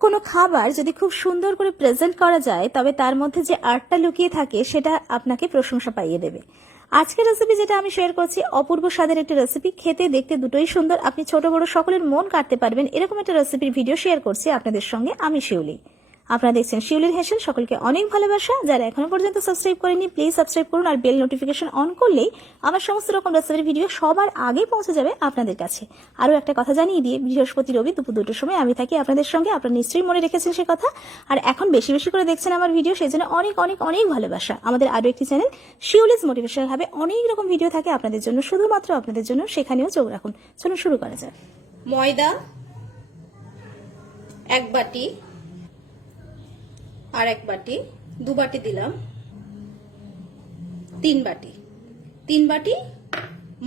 কোনো খাবার যদি খুব সুন্দর করে প্রেজেন্ট করা যায় তবে তার মধ্যে যে আর্টটা লুকিয়ে থাকে সেটা আপনাকে প্রশংসা পাইয়ে দেবে। আজকের রেসিপি যেটা আমি শেয়ার করছি অপূর্ব স্বাদের একটি রেসিপি, খেতে দেখতে দুটোই সুন্দর, আপনি ছোট বড় সকলের মন কাটতে পারবেন এরকম একটা রেসিপির ভিডিও শেয়ার করছি আপনাদের সঙ্গে আমি শিউলি। আপনারা দেখছেন শিউলির হেসেল। সকলকে অনেক ভালোবাসা। যারা এখনো পর্যন্ত সাবস্ক্রাইব করেনি প্লিজ সাবস্ক্রাইব করুন, আর বেল নোটিফিকেশন অন করলেই আমার সমস্ত রকম রেসিপির ভিডিও সবার আগে পৌঁছে যাবে আপনাদের কাছে। আরও একটা কথা জানিয়ে দিয়ে, বৃহস্পতি রবি দুপুর 2টোর সময় আমি থাকি আপনাদের সঙ্গে, আপনারা নিশ্চয়ই মনে রেখেছেন সে কথা। আর এখন বেশি বেশি করে দেখছেন আমার ভিডিও, সেই জন্য অনেক অনেক অনেক ভালোবাসা। আমাদের আরও একটি চ্যানেল শিউলিজ মোটিভেশনাল হবে, অনেক রকম ভিডিও থাকে আপনাদের জন্য, শুধুমাত্র আপনাদের জন্য, সেখানেও চোখ রাখুন। চলুন শুরু করা যাক। ময়দা 1 বাটি আর 1 বাটি, 2 বাটি দিলাম, 3 বাটি, 3 বাটি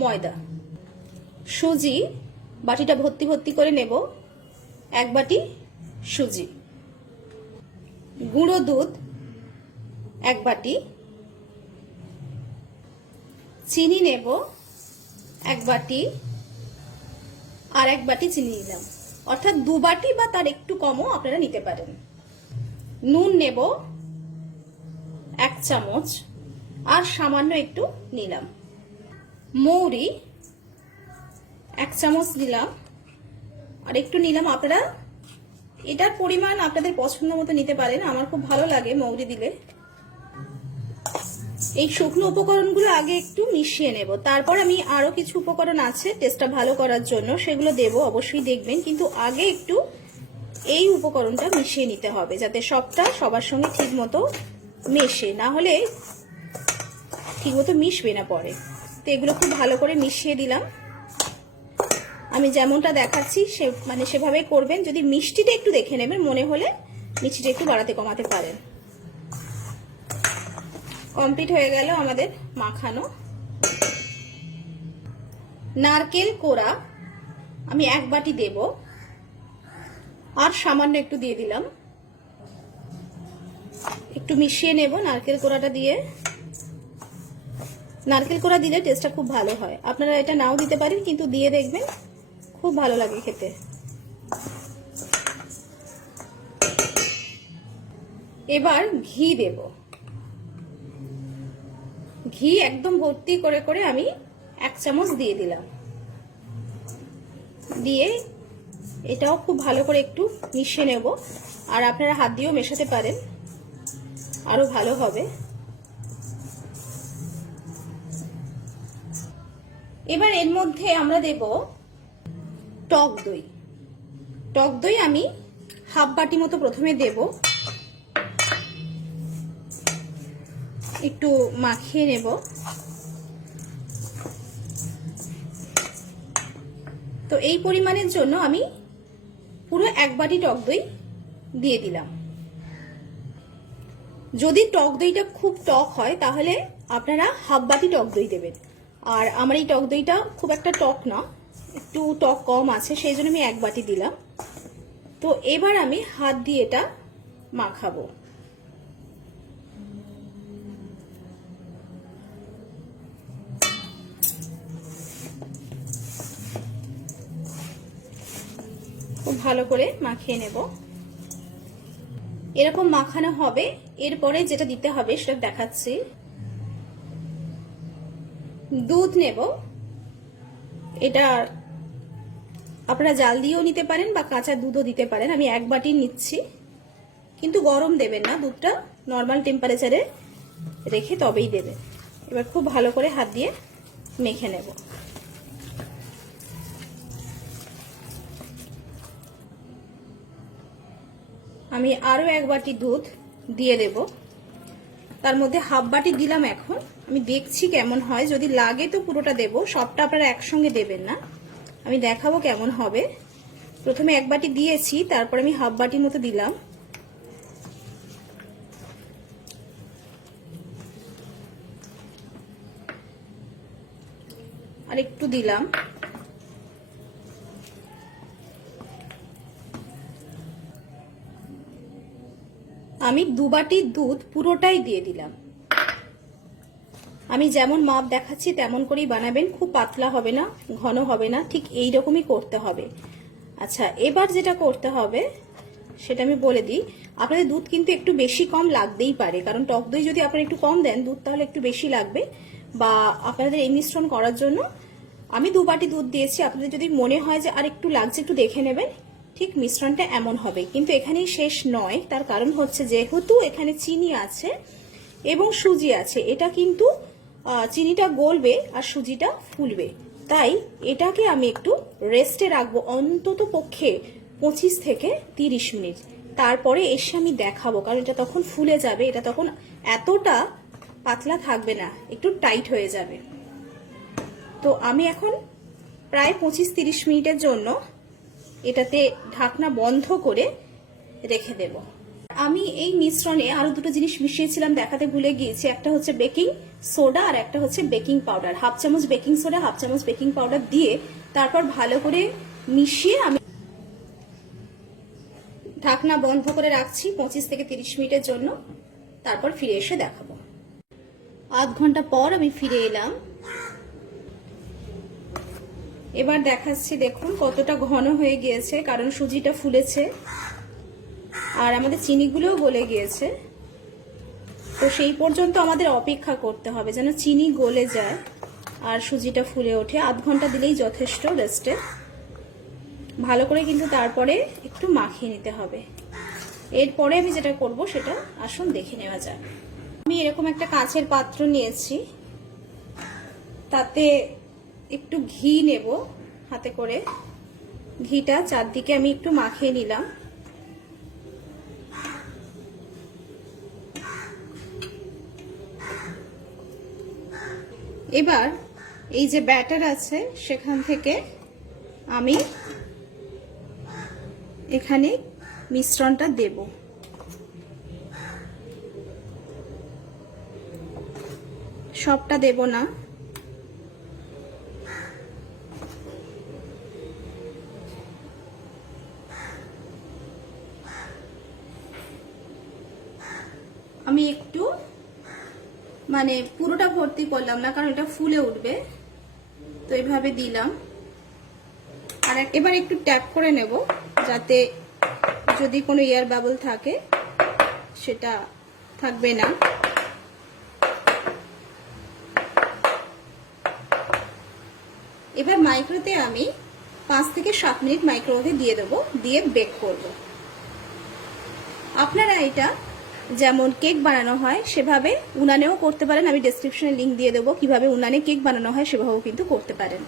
ময়দা। সুজি বাটিটা ভর্তি ভর্তি করে নেব, 1 বাটি সুজি। গুঁড়ো দুধ 1 বাটি, চিনি নেব 1 বাটি আর 1 বাটি চিনি নিলাম, অর্থাৎ 2 বাটি বা তার একটু কমও আপনারা নিতে পারেন। নুন নেব 1 চামচ আর সামান্য একটু নিলাম। মৌরি 1 চামচ দিলাম আর একটু নিলাম। আপনারা এটার পরিমাণ আপনাদের পছন্দ মতো নিতে পারেন, আমার খুব ভালো লাগে মৌরি দিলে। এই শুকনো উপকরণগুলো আগে একটু মিশিয়ে নেব, তারপর আমি আরো কিছু উপকরণ আছে টেস্টটা ভালো করার জন্য, সেগুলো দেব, অবশ্যই দেখবেন। কিন্তু আগে একটু এই উপকরণটা মিশিয়ে নিতে হবে যাতে সবটা সবার সঙ্গে ঠিক মতো মেশে, না হলে ঠিক মতো মিশবে না পরে। তো এগুলো খুব ভালো করে মিশিয়ে দিলাম। আমি যেমনটা দেখাচ্ছি সেভাবে করবেন। যদি মিষ্টিটা একটু দেখে নেবেন, মনে হলে মিষ্টিটা একটু বাড়াতে কমাতে পারেন। কমপ্লিট হয়ে গেল আমাদের মাখানো। নারকেল কোড়া আমি 1 বাটি দেব আর সামান্য একটু দিয়ে দিলাম, একটু মিশিয়ে নেব নারকেল কোড়াটা দিয়ে। নারকেল কোড়া দিলে টেস্টটা খুব ভালো হয়, আপনারা এটা নাও দিতে পারেন, কিন্তু দিয়ে দেখবেন খুব ভালো লাগে খেতে। এবার ঘি দেব, ঘি একদম ভর্তি করে করে আমি 1 চামচ দিয়ে দিলাম। দিয়ে এটাও খুব ভালো করে একটু মিশিয়ে নেব, আর আপনারা হাত দিয়েও মেশাতে পারেন, আরো ভালো হবে। এবার এর মধ্যে আমরা দেব টক দই। টক দই আমি 1/2 বাটি মতো প্রথমে দেব, একটু মাখিয়ে নেব। তো এই পরিমাণের জন্য আমি পুরো 1 বাটি টক দই দিয়ে দিলাম। যদি টক দইটা খুব টক হয় তাহলে আপনারা 1/2 বাটি টক দই দেবেন, আর আমার এই টক দইটা খুব একটা টক না, একটু টক কম আছে, সেই জন্য আমি 1 বাটি দিলাম। তো এবার আমি হাত দিয়ে এটা মাখাবো। খুব ভালো করে মাখিয়ে নেব। এরকম মাখানো হবে। এরপরে যেটা দিতে হবে সেটা দেখাচ্ছি। দুধ নেব, এটা আপনারা জাল দিয়েও নিতে পারেন বা কাঁচা দুধও দিতে পারেন। আমি 1 বাটি নিচ্ছি, কিন্তু গরম দেবেন না, দুধটা নর্মাল টেম্পারেচারে রেখে তবেই দেবেন। এবার খুব ভালো করে হাত দিয়ে মেখে নেব। আমি আরো 1 বাটি দুধ দিয়ে দেব, তার মধ্যে 1/2 বাটি দিলাম। এখন আমি দেখছি কেমন হয়, যদি লাগে তো পুরোটা দেব, সবটা আপনারা একসঙ্গে দেবেন না, আমি দেখাবো কেমন হবে। প্রথমে 1 বাটি দিয়েছি, তারপর আমি 1/2 বাটির মতো দিলাম। আর একটু দিলাম। আমি 2 বাটি দুধ পুরোটাই দিয়ে দিলাম। আমি যেমন মাপ দেখাচ্ছি তেমন করেই বানাবেন, খুব পাতলা হবে না, ঘন হবে না, ঠিক এই রকমই করতে হবে। আচ্ছা, এবার যেটা করতে হবে সেটা আমি বলে দিই। আপনাদের দুধ কিন্তু একটু বেশি কম লাগতেই পারে, কারণ টক দই যদি আপনারা একটু কম দেন দুধ তাহলে একটু বেশি লাগবে। বা আপনাদের এই মিশ্রণ করার জন্য আমি 2 বাটি দুধ দিয়েছি, আপনাদের যদি মনে হয় যে আর একটু লাগছে একটু দেখে নেবেন। ঠিক মিশ্রণটা এমন হবে, কিন্তু এখানেই শেষ নয়। তার কারণ হচ্ছে যেহেতু এখানে চিনি আছে এবং সুজি আছে, এটা কিন্তু চিনিটা গলবে আর সুজিটা ফুলবে, তাই এটাকে আমি একটু রেস্টে রাখবো অন্তত পক্ষে 25 থেকে 30 মিনিট। তারপরে এসে আমি দেখাবো, কারণ এটা তখন ফুলে যাবে, এটা তখন এতটা পাতলা থাকবে না, একটু টাইট হয়ে যাবে। তো আমি এখন প্রায় 25-30 মিনিটের জন্য এটাতে ঢাকনা বন্ধ করে রেখে দেব। আমি এই মিশ্রণে আরো দুটো জিনিস মিশিয়েছিলাম, দেখাতে ভুলে গিয়েছি। একটা হচ্ছে বেকিং সোডা আর একটা হচ্ছে বেকিং পাউডার। 1/2 চামচ বেকিং সোডা 1/2 চামচ বেকিং পাউডার দিয়ে তারপর ভালো করে মিশিয়ে আমি ঢাকনা বন্ধ করে রাখছি 25 থেকে 30 মিনিটের জন্য। তারপর ফিরে এসে দেখাবো। আধ ঘন্টা পর আমি ফিরে এলাম। এবার দেখাচ্ছি, দেখুন কতটা ঘন হয়ে গিয়েছে, কারণ সুজিটা ফুলেছে আর আমাদের চিনিগুলোও গলে গিয়েছে। তো সেই পর্যন্ত আমাদের অপেক্ষা করতে হবে যেন চিনি গলে যায় আর সুজিটা ফুলে ওঠে। আধ ঘন্টা দিলেই যথেষ্ট রেস্টে। ভালো করে কিন্তু তারপরে একটু মাখিয়ে নিতে হবে। এরপরে আমি যেটা করব সেটা আসুন দেখে নেওয়া যাক। আমি এরকম একটা কাঁচের পাত্র নিয়েছি, তাতে একটু ঘি নেব হাতে করে। ঘিটা চারদিকে আমি একটু মাখিয়ে নিলাম। এবার এই যে ব্যাটার আছে সেখান থেকে আমি এখানে মিশ্রণটা দেব। সবটা দেব না, আমি একটু মানে পুরোটা ভর্তি করলাম না, কারণ এটা ফুলে উঠবে। তো এইভাবে দিলাম। আর এবার একটু ট্যাপ করে নেব, যাতে যদি কোনো এয়ার বাবল থাকে সেটা থাকবে না। এবার মাইক্রোতে আমি 5 থেকে 7 মিনিট মাইক্রোওয়েভে দিয়ে দেবো, দিয়ে বেক করব। আপনারা এটা যেমন কেক বানানো হয় সেভাবে উনানেও করতে পারেন। আমি ডেসক্রিপশনে লিংক দিয়ে দেবো, কিভাবে উনানে কেক বানানো হয় সেভাবেও কিন্তু করতে পারেন।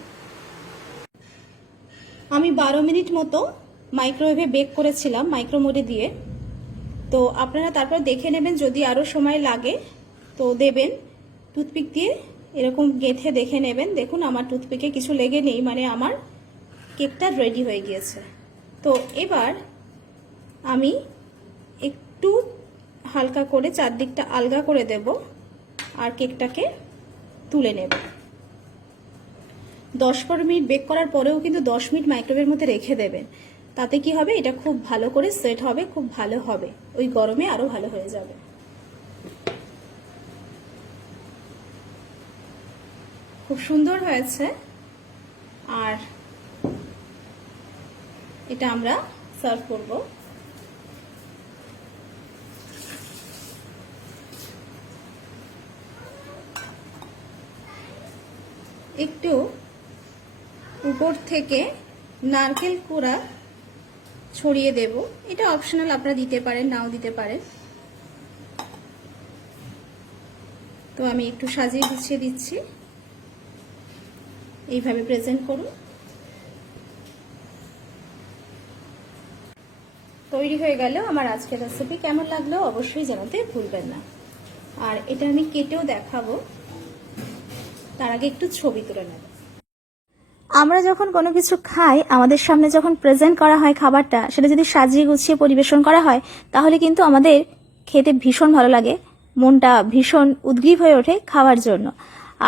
আমি 12 মিনিট মতো মাইক্রোওয়েভে বেক করেছিলাম মাইক্রো মোডে দিয়ে। তো আপনারা তারপর দেখে নেবেন, যদি আরও সময় লাগে তো দেবেন। টুথপিক দিয়ে এরকম গেঁথে দেখে নেবেন। দেখুন আমার টুথপিকে কিছু লেগে নেই, মানে আমার কেকটা রেডি হয়ে গিয়েছে। তো এবার আমি একটু হালকা করে চারদিকটা আলগা করে দেব আর কেকটাকে তুলে নেব। 10-12 মিনিট বেক করার পরেও কিন্তু 10 মিনিট মাইক্রোওয়েভের মধ্যে রেখে দেবেন। তাতে কি হবে, এটা খুব ভালো করে সেট হবে, খুব ভালো হবে, ওই গরমে আরো ভালো হয়ে যাবে। খুব সুন্দর হয়েছে। আর এটা আমরা সার্ভ করব। একটু উপর থেকে নারকেল কোড়া ছড়িয়ে দেব। এটা অপশনাল, আপনারা দিতে পারেন নাও দিতে পারেন। তো আমি একটু সাজিয়ে গুছিয়ে দিচ্ছি। এইভাবে প্রেজেন্ট করুন। তৈরি হয়ে গেল আমার আজকের রেসিপি। কেমন লাগলো অবশ্যই জানাতে ভুলবেন না। আর এটা আমি কেটেও দেখাবো, তার আগে একটু ছবি তুলে নেব। আমরা যখন কোনো কিছু খাই, আমাদের সামনে যখন প্রেজেন্ট করা হয় খাবারটা, সেটা যদি সাজিয়ে গুছিয়ে পরিবেশন করা হয় তাহলে কিন্তু আমাদের খেতে ভীষণ ভালো লাগে, মনটা ভীষণ উদ্গ্রীব হয়ে ওঠে খাওয়ার জন্য।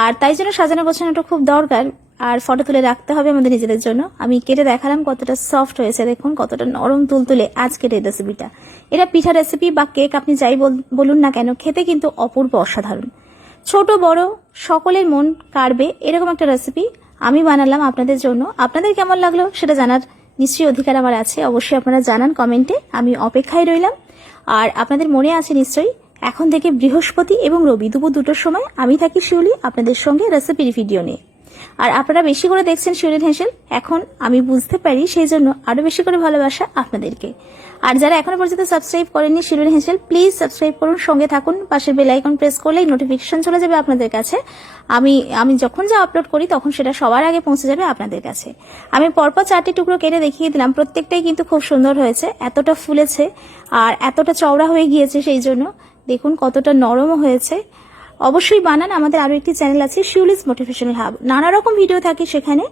আর তাই জন্য সাজানো গোছানোটা খুব দরকার। আর ফটো তুলে রাখতে হবে আমাদের নিজেদের জন্য। আমি কেটে দেখালাম কতটা সফট হয়েছে, দেখুন কতটা নরম তুলতুলে আজকের এই রেসিপিটা। এটা পিঠা রেসিপি বা কেক আপনি যাই বলুন না কেন, খেতে কিন্তু অপূর্ব অসাধারণ। ছোট বড় সকলের মন কাড়বে এরকম একটা রেসিপি আমি বানালাম আপনাদের জন্য। আপনাদের কেমন লাগলো সেটা জানার নিশ্চয়ই অধিকার আমার আছে, অবশ্যই আপনারা জানান কমেন্টে, আমি অপেক্ষায় রইলাম। আর আপনাদের মনে আছে নিশ্চয়ই, এখন থেকে বৃহস্পতি এবং রবি দুপুর 2টোর সময় আমি থাকি শিউলি আপনাদের সঙ্গে রেসিপির ভিডিও নিয়ে। আর আপনারা বেশি করে দেখছেন শিউলির হেসেল, এখন আমি বুঝতে পারি, সেই জন্য আরো বেশি করে ভালোবাসা আপনাদেরকে। আর যারা এখনো পর্যন্ত সাবস্ক্রাইব করেননি শিউলির হেসেল, প্লিজ সাবস্ক্রাইব করুন, সঙ্গে থাকুন, পাশের বেল আইকন প্রেস করলেই নোটিফিকেশন চলে যাবে আপনাদের কাছে। আমি যখন যা আপলোড করি তখন সেটা সবার আগে পৌঁছে যাবে আপনাদের কাছে। আমি পরপর 4টে টুকরো কেটে দেখিয়ে দিলাম, প্রত্যেকটাই কিন্তু খুব সুন্দর হয়েছে, এতটা ফুলেছে আর এতটা চওড়া হয়ে গিয়েছে, সেই জন্য দেখুন কতটা নরমও হয়েছে। অবশ্যই বানান, আমাদের আরো একটি চ্যানেল আছে শিউলিস মোটিভেশনাল হাব, নানা রকম ভিডিও থাকে সেখানে,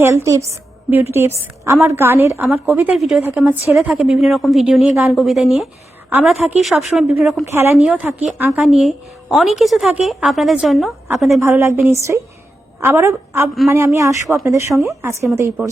হেলথ টিপস, বিউটি টিপস, আমার গানের, আমার কবিতার ভিডিও থাকে, আমার ছেলে থাকে বিভিন্ন রকম ভিডিও নিয়ে, গান কবিতা নিয়ে, আমরা থাকি সবসময় বিভিন্ন রকম খেলা নিয়েও থাকি, আঁকা নিয়ে, অনেক কিছু থাকে আপনাদের জন্য, আপনাদের ভালো লাগবে নিশ্চয়ই। আবারও আমি আসবো আপনাদের সঙ্গে, আজকের মতো এই পর্যন্ত।